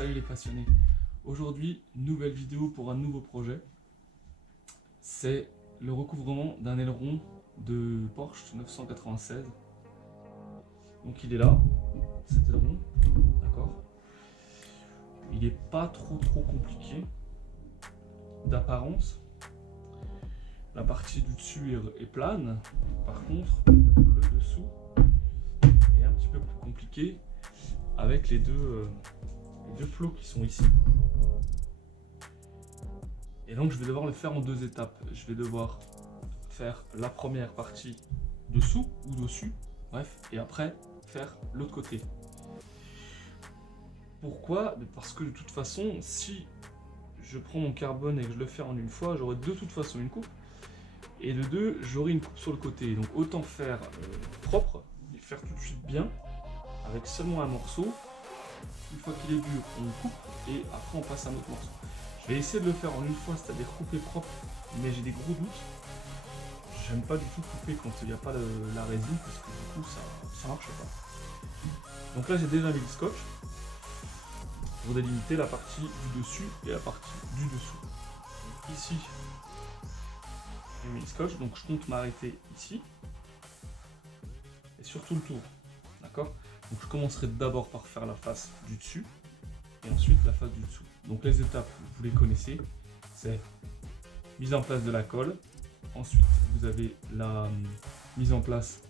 Salut les passionnés. Aujourd'hui, nouvelle vidéo pour un nouveau projet. C'est le recouvrement d'un aileron de Porsche 996. Donc il est là, cet aileron, d'accord. Il n'est pas trop compliqué d'apparence. La partie du dessus est plane. Par contre, le dessous est un petit peu plus compliqué avec les deux flots qui sont ici. Et donc je vais devoir le faire en deux étapes. Je vais devoir faire la première partie dessous ou dessus, bref, et après faire l'autre côté. Pourquoi? Parce que de toute façon, si je prends mon carbone et que je le fais en une fois, j'aurai de toute façon une coupe. Et de deux, j'aurai une coupe sur le côté. Donc autant faire propre et faire tout de suite bien, avec seulement un morceau. Une fois qu'il est dur, on coupe et après on passe à un autre morceau. Je vais essayer de le faire en une fois, c'est-à-dire couper propre, mais j'ai des gros doutes. J'aime pas du tout couper quand il n'y a pas la résine, parce que du coup ça marche pas. Donc là j'ai déjà mis le scotch pour délimiter la partie du dessus et la partie du dessous. Donc ici, j'ai mis le scotch, donc je compte m'arrêter ici et sur tout le tour, d'accord. Donc je commencerai d'abord par faire la face du dessus et ensuite la face du dessous. Donc les étapes, vous les connaissez, c'est mise en place de la colle, ensuite vous avez la mise en place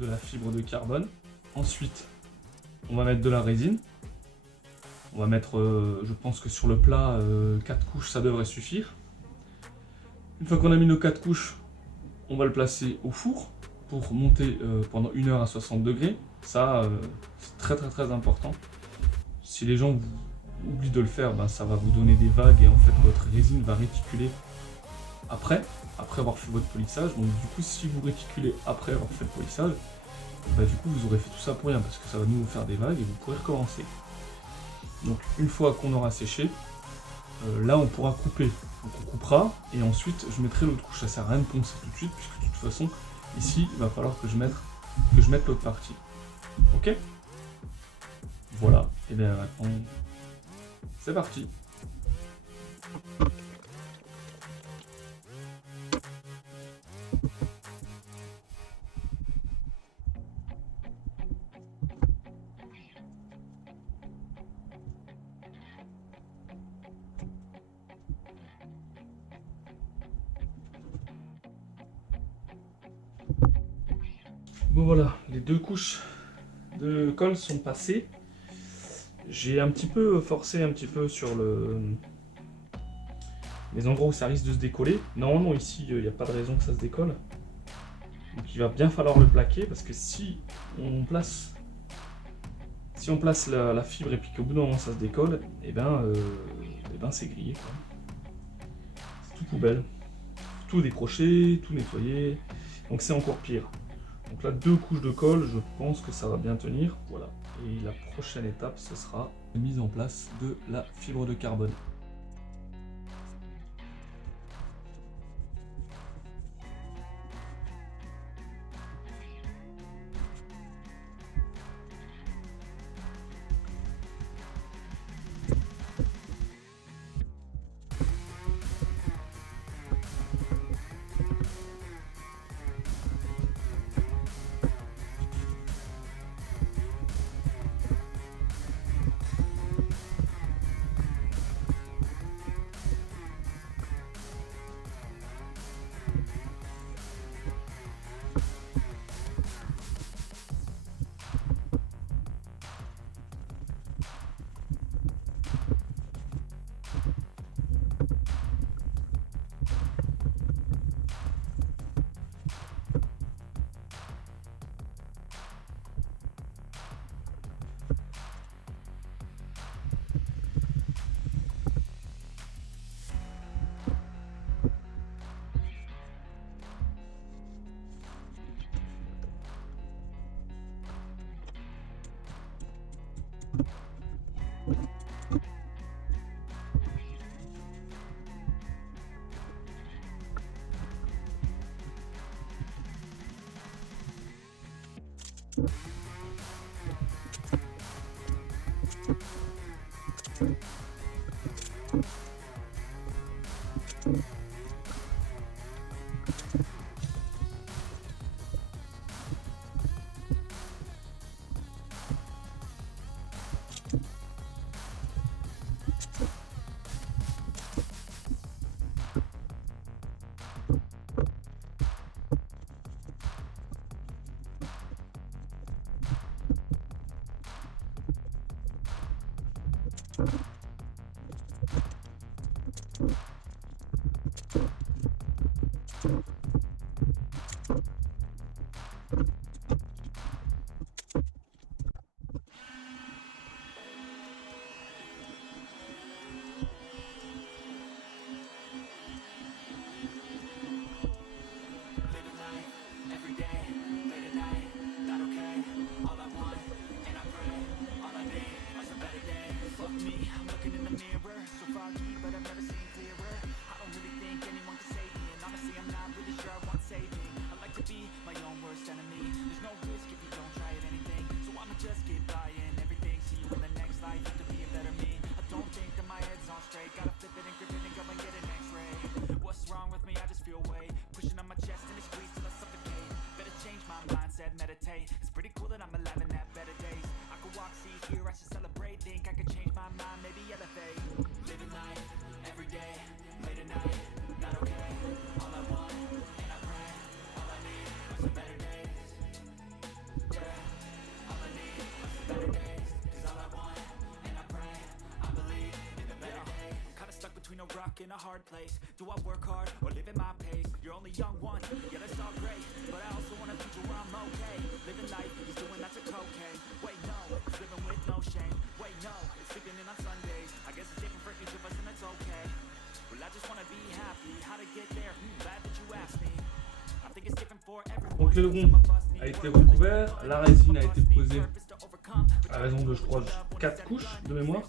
de la fibre de carbone, ensuite on va mettre de la résine, on va mettre, je pense que sur le plat, 4 couches ça devrait suffire. Une fois qu'on a mis nos 4 couches, on va le placer au four pour monter pendant 1 heure à 60 degrés. Ça, c'est très important. Si les gens oublient de le faire, ben, ça va vous donner des vagues et en fait votre résine va réticuler après avoir fait votre polissage. Donc du coup, si vous réticulez après avoir fait le polissage, ben, du coup vous aurez fait tout ça pour rien parce que ça va nous faire des vagues et vous pourrez recommencer. Donc une fois qu'on aura séché, là on pourra couper. Donc on coupera et ensuite je mettrai l'autre couche. Ça sert à rien de poncer tout de suite puisque de toute façon ici il va falloir que je mette l'autre partie. Ok? Voilà, et bien maintenant c'est parti. Bon voilà, les deux couches de colle sont passées. J'ai un petit peu forcé sur les endroits où ça risque de se décoller. Normalement ici, il n'y a pas de raison que ça se décolle. Donc il va bien falloir le plaquer parce que si on place la fibre et puis qu'au bout d'un moment ça se décolle, et ben c'est grillé, quoi. C'est tout poubelle. Tout décrocher, tout nettoyer. Donc c'est encore pire. Donc là, 2 couches de colle, je pense que ça va bien tenir. Voilà. Et la prochaine étape, ce sera la mise en place de la fibre de carbone. Rock in a hard place. Do I work hard or live at my pace? You're only young once, yeah, that's all great, but I also want a future where I'm okay. Living life, he's doing lots of cocaine. Wait, no, it's living with no shame. Wait, no, it's sleeping in on Sundays. I guess it's different for each of us and that's okay. Well, I just want to be happy. How to get there? Glad that you asked me. I think it's different for everyone. Donc l'aileron a été recouvert, la résine a été posée à raison de, je crois, 4 couches de mémoire.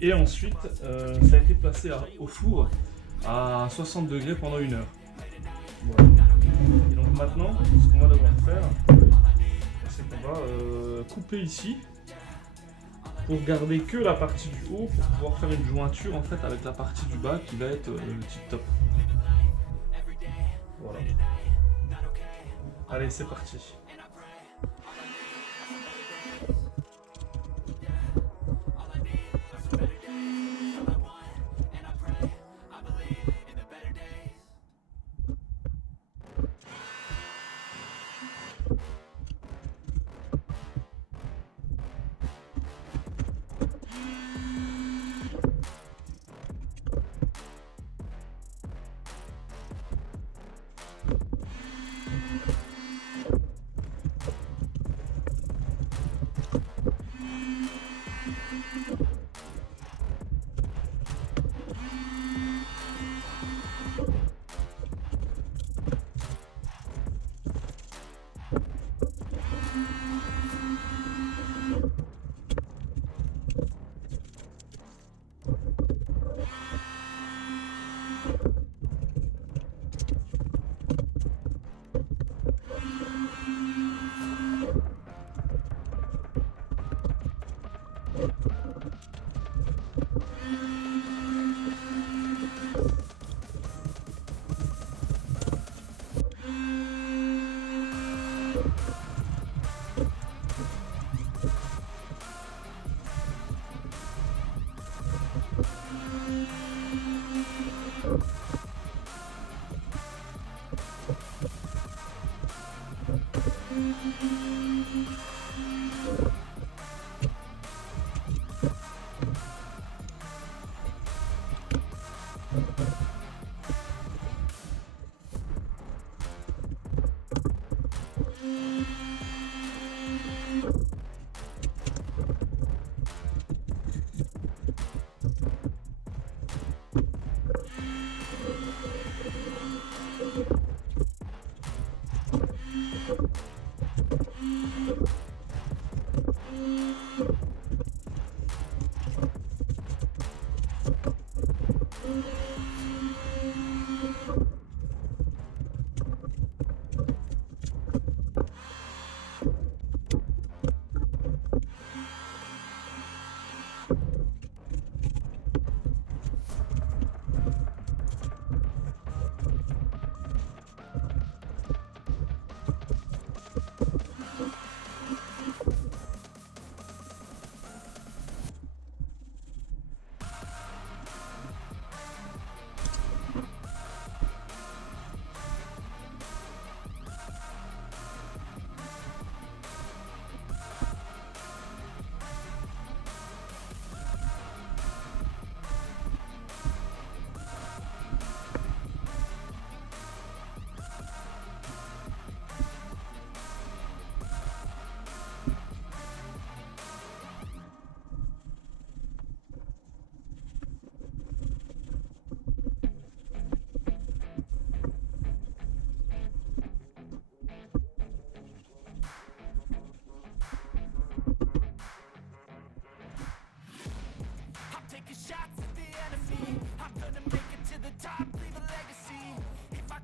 Et ensuite, ça a été placé au four à 60 degrés pendant 1 heure. Voilà. Et donc maintenant, ce qu'on va devoir faire, c'est qu'on va couper ici pour garder que la partie du haut pour pouvoir faire une jointure en fait avec la partie du bas qui va être le tip top. Voilà. Allez, c'est parti.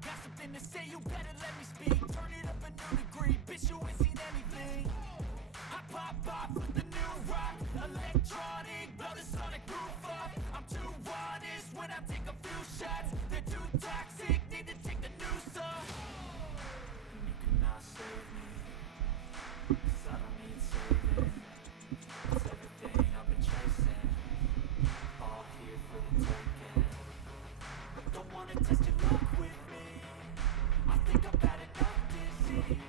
got something to say, you better let me speak. Turn it up a new degree, bitch, you ain't seen anything. I pop off with the new rock, electronic, blow the sonic roof up. I'm too honest when I take a few shots. They're too toxic, need to take the noose off. And you cannot save me, 'cause I don't need saving. It's everything I've been chasing, all here for the taking. Don't wanna test your luck with me, I think I've had enough dizzy.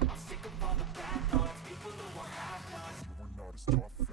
I'm sick of all the bad thoughts, people who are half-nots. We're not as tough as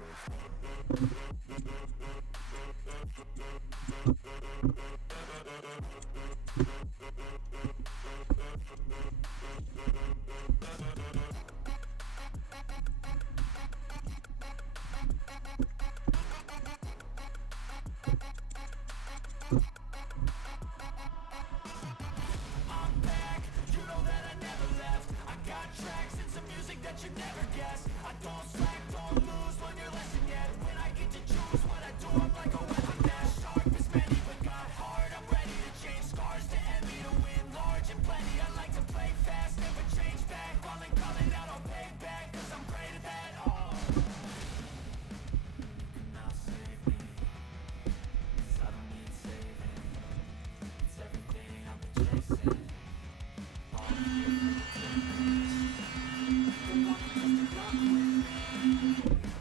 I'm back, you know that I never left. I got tracks and some music that you never guessed. I don't slack, don't lose, learn your lesson yet. When I get to choose what I do, I'm like a weapon that's sharp as many, but got hard. I'm ready to change scars to envy, to win large and plenty. I like to play fast, never change back. Calling out, I'll pay back, 'cause I'm great at that. Oh, you cannot save me, 'cause I don't need saving. It's everything I've been chasing. All here for the taking. Don't wanna test your luck with me.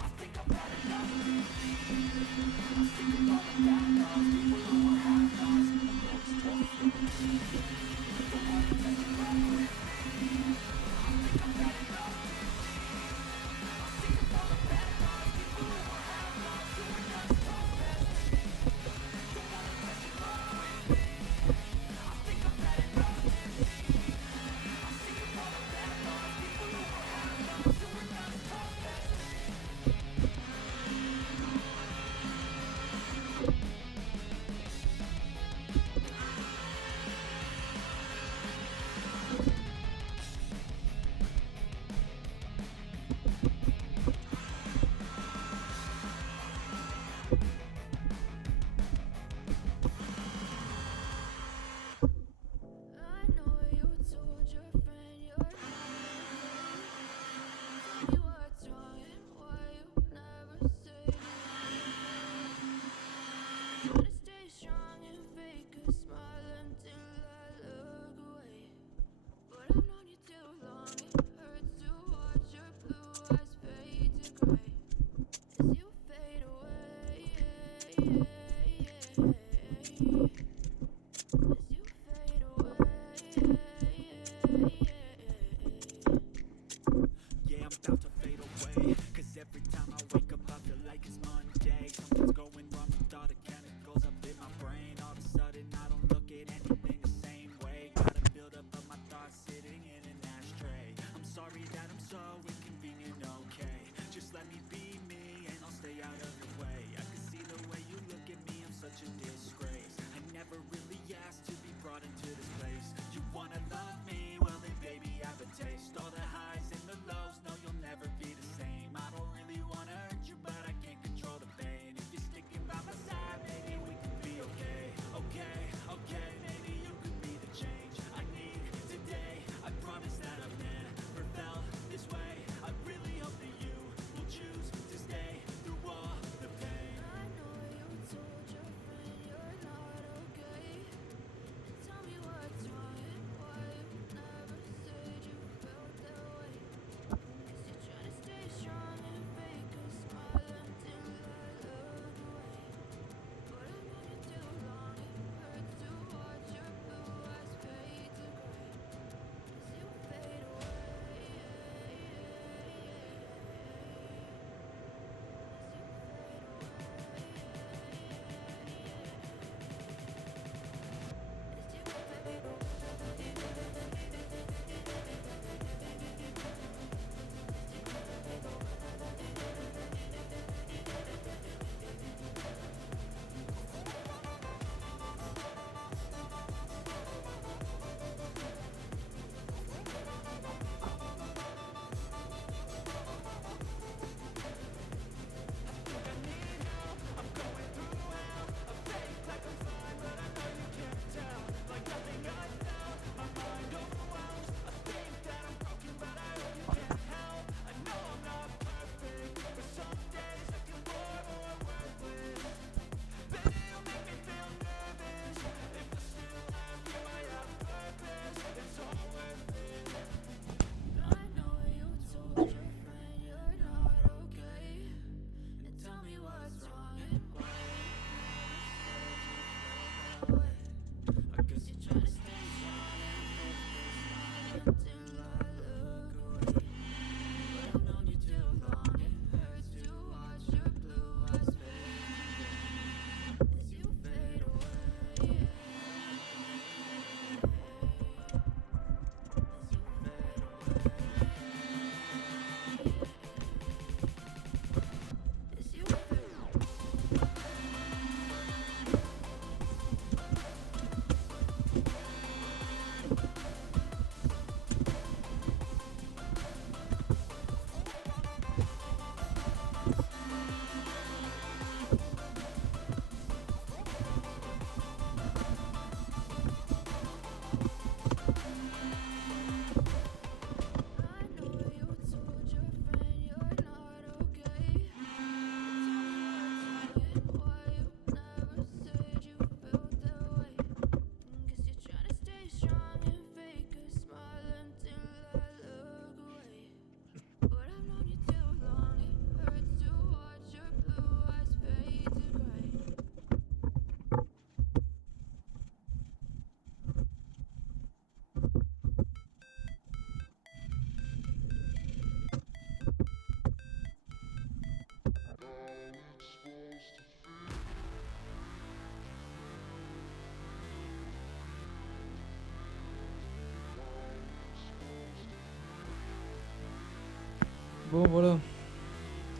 Bon voilà,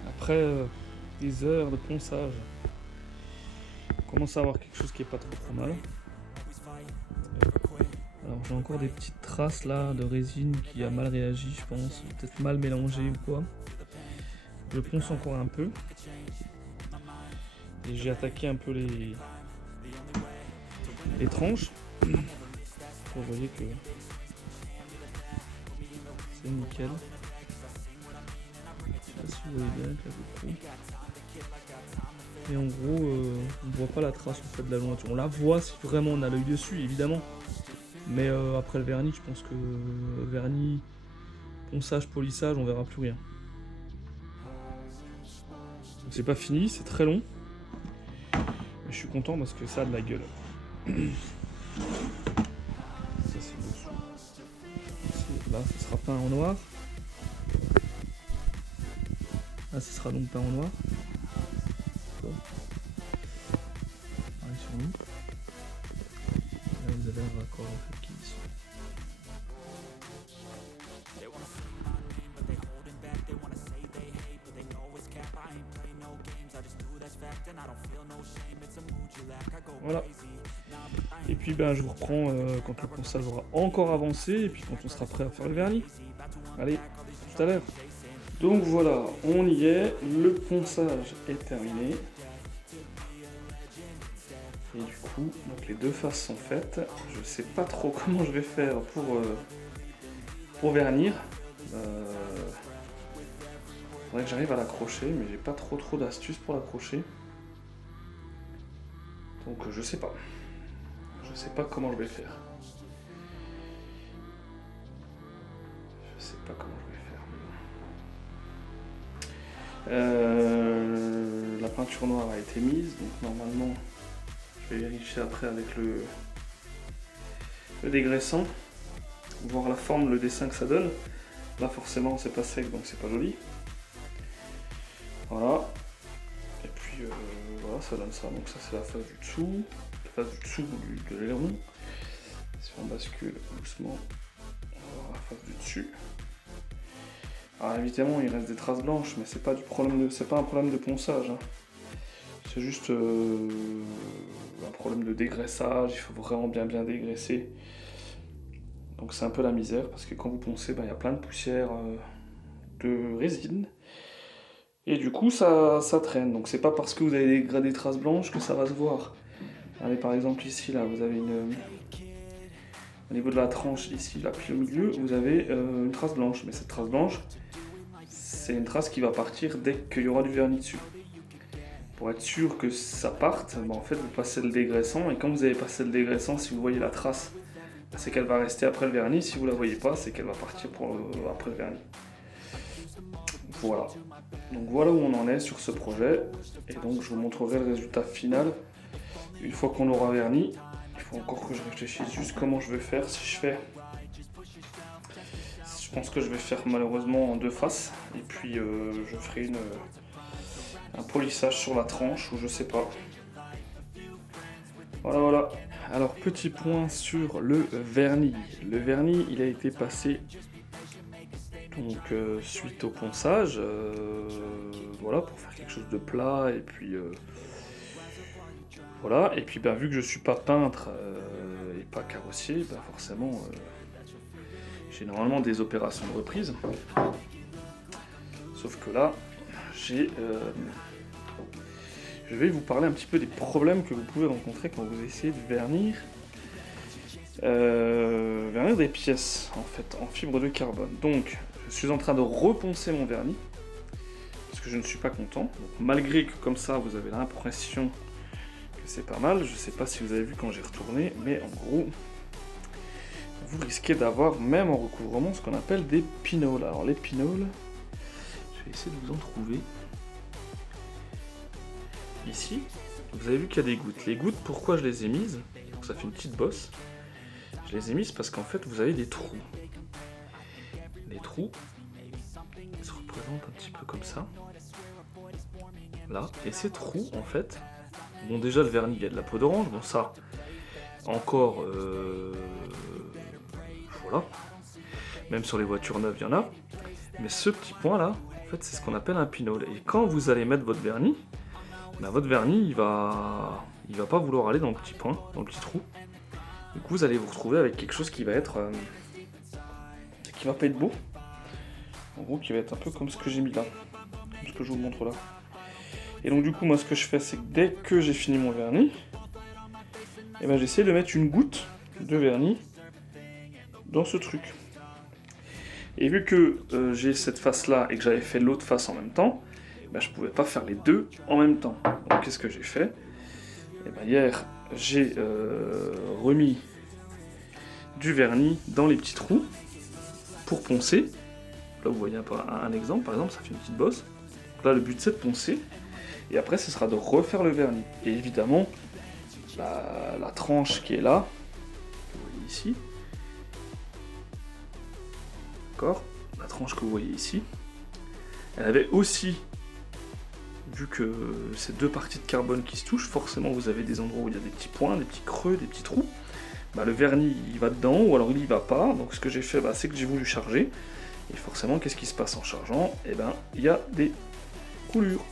après des heures de ponçage, on commence à avoir quelque chose qui est pas trop mal. Alors j'ai encore des petites traces là de résine qui a mal réagi, je pense, peut-être mal mélangé ou quoi. Je ponce encore un peu. Et j'ai attaqué un peu les tranches. Vous voyez que c'est nickel. Je sais pas si vous voyez bien avec la GoPro. Et en gros, on ne voit pas la trace en fait de la jointure. On la voit si vraiment on a l'œil dessus, évidemment. Mais après le vernis, je pense que vernis, ponçage, polissage, on verra plus rien. C'est pas fini, c'est très long. Mais je suis content parce que ça a de la gueule. Ça c'est le dessous. Là, ce sera peint en noir. Là, ce sera donc peint en noir. Pareil sur nous. Là, vous avez un raccord en fait qui est ici. Voilà. Et puis ben je vous reprends quand le ponçage aura encore avancé et puis quand on sera prêt à faire le vernis. Allez, tout à l'heure. Donc voilà, on y est, le ponçage est terminé. Et du coup, donc les deux faces sont faites. Je sais pas trop comment je vais faire pour vernir. Faudrait que j'arrive à l'accrocher, mais j'ai pas trop d'astuces pour l'accrocher. Donc je sais pas. Je sais pas comment je vais faire. Je sais pas comment je vais faire. La peinture noire a été mise, donc normalement je vais vérifier après avec le dégraissant, voir la forme, le dessin que ça donne. Là forcément c'est pas sec donc c'est pas joli. Voilà. Et puis voilà, ça donne ça. Donc ça c'est la face du dessous. La face du dessous de l'aileron. Si on bascule doucement, on va voir la face du dessus. Alors évidemment il reste des traces blanches, mais c'est pas un problème de ponçage. Hein. C'est juste un problème de dégraissage, il faut vraiment bien dégraisser. Donc c'est un peu la misère, parce que quand vous poncez, il y a plein de poussière de résine. Et du coup ça traîne, donc c'est pas parce que vous avez des traces blanches que ça va se voir. Allez, par exemple ici, là, vous avez au niveau de la tranche, ici, là, puis au milieu, vous avez une trace blanche. Mais cette trace blanche, c'est une trace qui va partir dès qu'il y aura du vernis dessus. Pour être sûr que ça parte, en fait, vous passez le dégraissant, et quand vous avez passé le dégraissant, si vous voyez la trace, c'est qu'elle va rester après le vernis. Si vous la voyez pas, c'est qu'elle va partir après le vernis. Voilà. Donc voilà où on en est sur ce projet, et donc je vous montrerai le résultat final une fois qu'on aura verni. Il faut encore que je réfléchisse juste comment je vais faire. Je pense que je vais faire malheureusement en deux faces, et puis je ferai un polissage sur la tranche, ou je sais pas. Voilà. Alors petit point sur le vernis. Le vernis, il a été passé donc suite au ponçage, voilà, pour faire quelque chose de plat, et puis voilà. Et puis vu que je suis pas peintre et pas carrossier, forcément j'ai normalement des opérations de reprise. Sauf que là, je vais vous parler un petit peu des problèmes que vous pouvez rencontrer quand vous essayez de vernir des pièces en fait en fibre de carbone. Donc je suis en train de reponcer mon vernis parce que je ne suis pas content. Donc, malgré que comme ça vous avez l'impression que c'est pas mal, je sais pas si vous avez vu quand j'ai retourné, mais en gros vous risquez d'avoir même en recouvrement ce qu'on appelle des pinholes. Alors les pinholes, je vais essayer de vous en trouver. Ici, vous avez vu qu'il y a des gouttes. Les gouttes, pourquoi je les ai mises? Donc ça fait une petite bosse. Je les ai mises parce qu'en fait, vous avez des trous. Les trous se représentent un petit peu comme ça. Là. Et ces trous, en fait, bon déjà le vernis, il y a de la peau d'orange. Bon ça, encore, voilà. Même sur les voitures neuves, il y en a. Mais ce petit point là, en fait, c'est ce qu'on appelle un pinhole. Et quand vous allez mettre votre vernis, votre vernis, il va pas vouloir aller dans le petit point, dans le petit trou. Du coup, vous allez vous retrouver avec quelque chose qui va être... qui va pas être beau. En gros, qui va être un peu comme ce que j'ai mis là. Comme ce que je vous montre là. Et donc du coup, moi, ce que je fais, c'est que dès que j'ai fini mon vernis, j'essaie de mettre une goutte de vernis dans ce truc. Et vu que j'ai cette face-là et que j'avais fait l'autre face en même temps, je pouvais pas faire les deux en même temps. Donc qu'est-ce que j'ai fait? Hier, j'ai remis du vernis dans les petits trous pour poncer. Là, vous voyez un exemple, par exemple, ça fait une petite bosse. Donc là, le but, c'est de poncer. Et après, ce sera de refaire le vernis. Et évidemment, la tranche qui est là, que vous voyez ici, d'accord, la tranche que vous voyez ici, elle avait aussi, vu que c'est deux parties de carbone qui se touchent, forcément vous avez des endroits où il y a des petits points, des petits creux, des petits trous. Le vernis il va dedans ou alors il y va pas. Donc ce que j'ai fait, c'est que j'ai voulu charger. Et forcément, qu'est-ce qui se passe en chargeant? Il y a des coulures.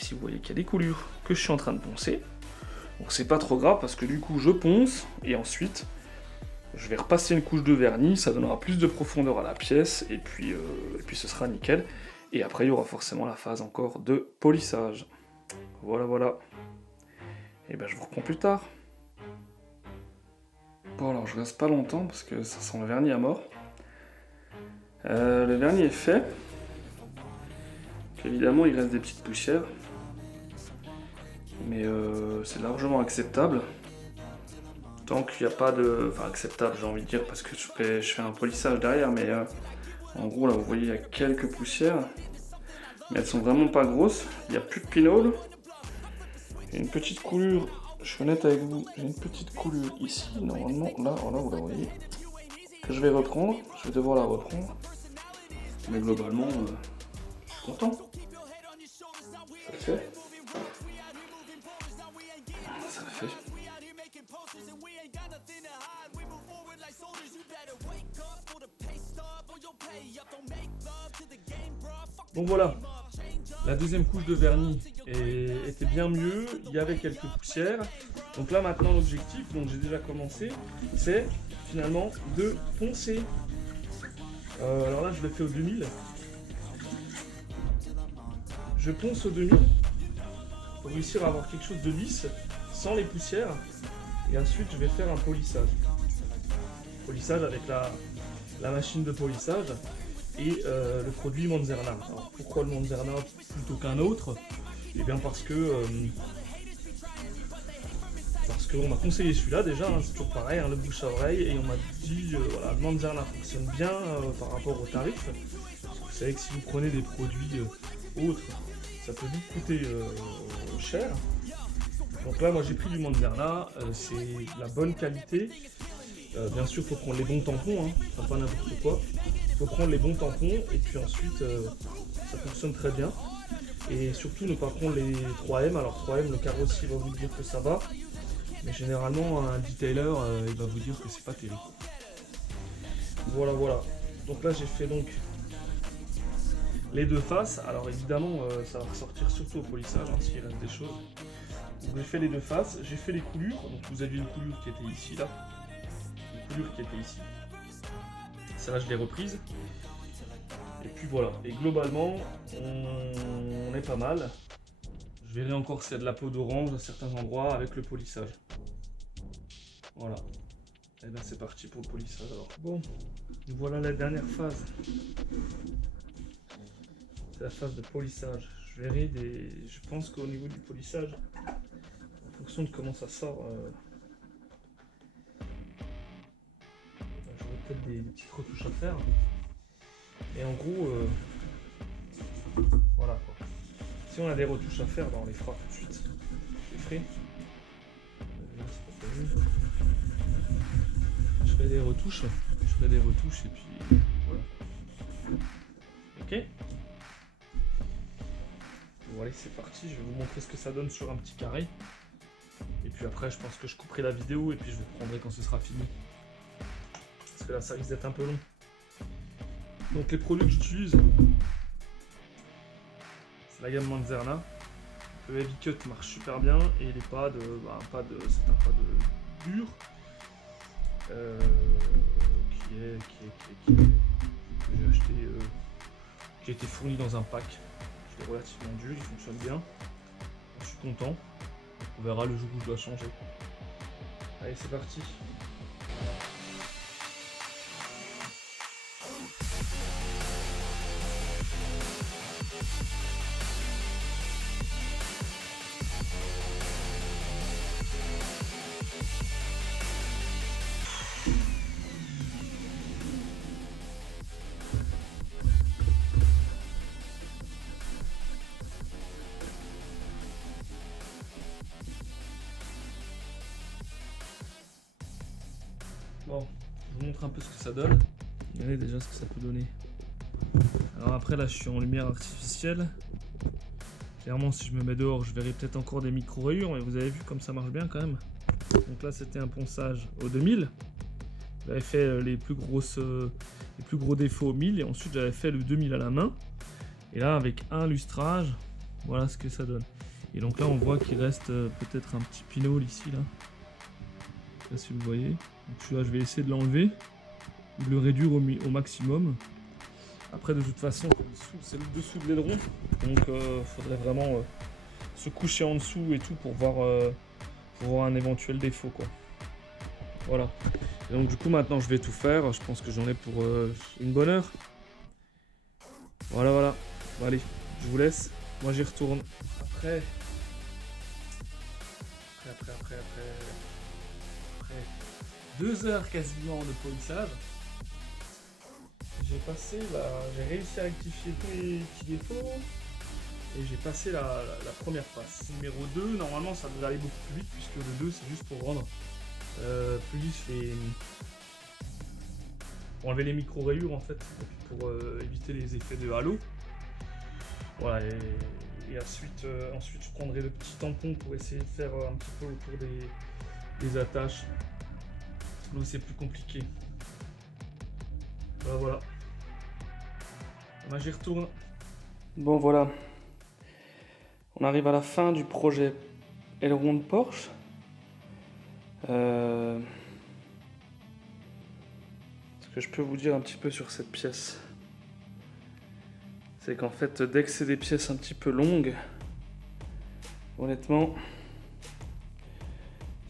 Ici vous voyez qu'il y a des coulures que je suis en train de poncer. Donc c'est pas trop grave parce que du coup je ponce et ensuite je vais repasser une couche de vernis, ça donnera plus de profondeur à la pièce et puis ce sera nickel. Et après il y aura forcément la phase encore de polissage. Voilà. Et je vous reprends plus tard. Bon alors je reste pas longtemps parce que ça sent le vernis à mort. Le vernis est fait. Donc, évidemment il reste des petites poussières. Mais c'est largement acceptable. Tant qu'il n'y a pas de... Enfin acceptable j'ai envie de dire parce que je fais un polissage derrière. Mais en gros là vous voyez il y a quelques poussières. Mais elles sont vraiment pas grosses. Il n'y a plus de pinhole. Il y a une petite coulure. Je suis honnête avec vous. J'ai une petite coulure ici. Normalement là vous la voyez. Que je vais reprendre. Je vais devoir la reprendre. Mais globalement je suis content. Ça le fait. Ça le fait. Donc voilà, la deuxième couche de vernis était bien mieux, il y avait quelques poussières. Donc là maintenant l'objectif, donc j'ai déjà commencé, c'est finalement de poncer. Alors là je le fais au 2000. Je ponce au 2000 pour réussir à avoir quelque chose de lisse, sans les poussières. Et ensuite je vais faire un polissage. Polissage avec la machine de polissage. Et le produit Manzerna. Alors, pourquoi le Manzerna plutôt qu'un autre? Eh bien parce qu'on m'a conseillé celui-là déjà, c'est toujours pareil, le bouche à oreille, et on m'a dit voilà, le Manzerna fonctionne bien par rapport au tarif. Parce que vous savez que si vous prenez des produits autres, ça peut vite coûter cher. Donc là moi j'ai pris du Manzerna, c'est la bonne qualité. Bien sûr, il faut prendre les bons tampons, pas n'importe quoi. Il faut prendre les bons tampons et puis ensuite, ça fonctionne très bien. Et surtout, ne pas prendre les 3M. Alors 3M, le carrossier va vous dire que ça va, mais généralement, un detailer, il va vous dire que c'est pas terrible. Voilà. Donc là, j'ai fait donc les deux faces. Alors évidemment, ça va ressortir surtout au polissage, s'il reste des choses. Donc j'ai fait les deux faces, j'ai fait les coulures. Donc vous aviez une coulure qui était ici, là. Qui était ici. Celle-là je l'ai reprise. Et puis voilà. Et globalement, on est pas mal. Je verrai encore s'il y a de la peau d'orange à certains endroits avec le polissage. Voilà. Et bien c'est parti pour le polissage alors. Bon, voilà la dernière phase. C'est la phase de polissage. Je verrai Je pense qu'au niveau du polissage, en fonction de comment ça sort. Des petites retouches à faire et en gros voilà quoi. Si on a des retouches à faire, on les fera tout de suite. Je les ferai. Je ferai des retouches et puis voilà. Ok, bon allez c'est parti, je vais vous montrer ce que ça donne sur un petit carré et puis après je pense que je couperai la vidéo et puis je vous reprendrai quand ce sera fini. Parce que là ça risque d'être un peu long. Donc les produits que j'utilise, c'est la gamme Manzerna. Le Heavy Cut marche super bien et les pads, c'est un pad dur que j'ai acheté, qui a été fourni dans un pack. Il est relativement dur, il fonctionne bien. Je suis content. On verra le jour où je dois changer. Allez, c'est parti. Bon, je vous montre un peu ce que ça donne. Regardez déjà ce que ça peut donner. Alors après là je suis en lumière artificielle. Clairement si je me mets dehors je verrai peut-être encore des micro-rayures, mais vous avez vu comme ça marche bien quand même. Donc là c'était un ponçage au 2000. J'avais fait les plus gros défauts au 1000 et ensuite j'avais fait le 2000 à la main. Et là avec un lustrage, voilà ce que ça donne. Et donc là on voit qu'il reste peut-être un petit pinhole ici là. Je sais pas si vous voyez. Donc là je vais essayer de l'enlever ou de le réduire au maximum. Après de toute façon c'est le dessous de l'aileron, donc faudrait vraiment se coucher en dessous et tout pour voir un éventuel défaut quoi. Voilà. Et donc du coup maintenant je vais tout faire, je pense que j'en ai pour une bonne heure. Voilà. Bon, allez, je vous laisse, moi j'y retourne. Après 2 heures quasiment de polissage, j'ai réussi à rectifier tous les petits défauts et j'ai passé la première passe. Numéro 2, normalement ça devrait aller beaucoup plus vite puisque le 2 c'est juste pour rendre plus lisse pour enlever les micro-rayures en fait, pour éviter les effets de halo. Voilà, et ensuite je prendrai le petit tampon pour essayer de faire un petit peu autour des attaches. Là où c'est plus compliqué. Voilà. J'y retourne. Bon voilà. On arrive à la fin du projet aileron de Porsche. Ce que je peux vous dire un petit peu sur cette pièce, c'est qu'en fait dès que c'est des pièces un petit peu longues, honnêtement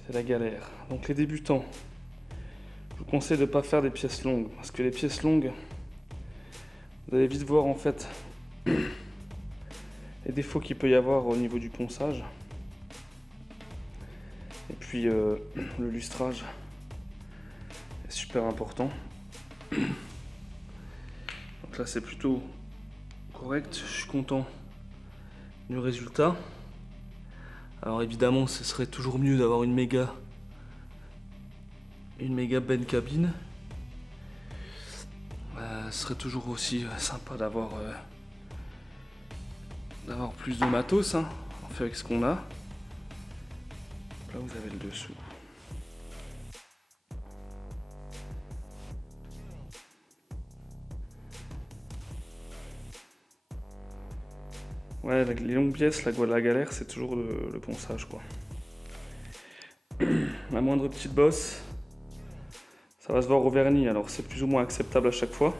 c'est la galère. Donc les débutants, je vous conseille de ne pas faire des pièces longues, parce que les pièces longues, vous allez vite voir en fait les défauts qu'il peut y avoir au niveau du ponçage. Et puis le lustrage est super important. Donc là c'est plutôt correct, je suis content du résultat. Alors évidemment ce serait toujours mieux d'avoir une méga benne cabine. Ce serait toujours aussi sympa d'avoir plus de matos, hein. On fait avec ce qu'on a. Là vous avez le dessous. Ouais, les longues pièces, la galère c'est toujours le ponçage quoi. La moindre petite bosse, ça va se voir au vernis, alors c'est plus ou moins acceptable à chaque fois.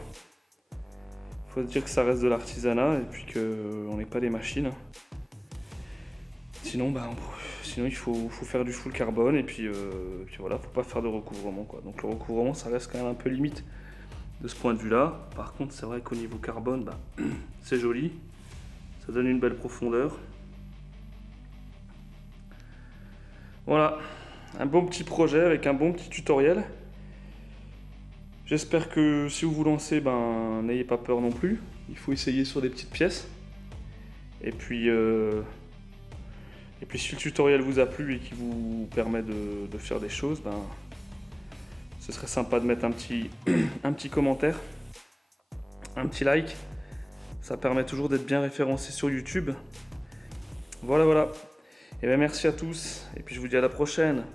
Il faut se dire que ça reste de l'artisanat et puis qu'on n'est pas des machines. Sinon, il faut faire du full carbone et puis voilà, faut pas faire de recouvrement quoi. Donc le recouvrement ça reste quand même un peu limite de ce point de vue là. Par contre c'est vrai qu'au niveau carbone, c'est joli, ça donne une belle profondeur. Voilà, un bon petit projet avec un bon petit tutoriel. J'espère que si vous vous lancez, n'ayez pas peur non plus. Il faut essayer sur des petites pièces. Et puis si le tutoriel vous a plu et qu'il vous permet de faire des choses, ce serait sympa de mettre un petit commentaire, un petit like. Ça permet toujours d'être bien référencé sur YouTube. Voilà. Et bien merci à tous. Et puis je vous dis à la prochaine.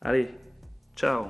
Allez, ciao.